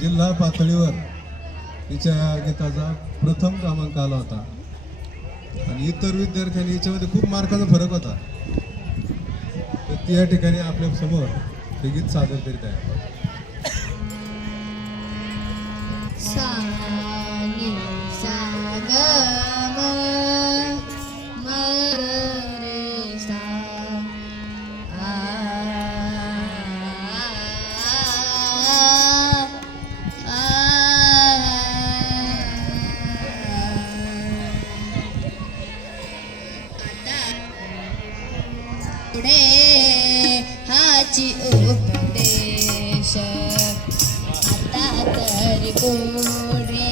जिल्हा पातळीवर हिच्या गीताचा प्रथम क्रमांक आला होता. आणि इतर विद्यार्थ्यांनी याच्यामध्ये खूप मार्काचा फरक होता. तर ती या ठिकाणी आपल्यासमोर हे गीत सादर करीत आहे. तुकडे हाची उपदेश. आता तरी पुढे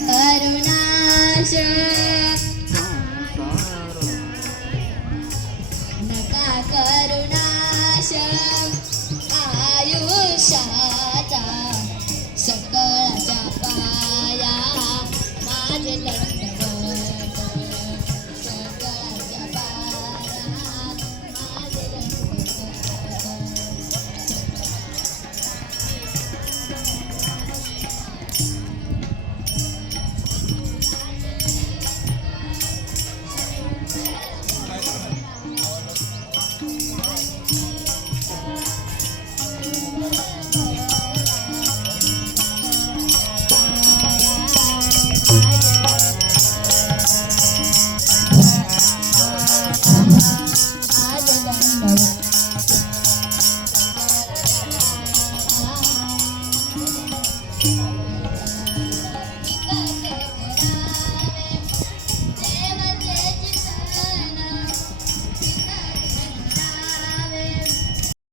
करुणाश.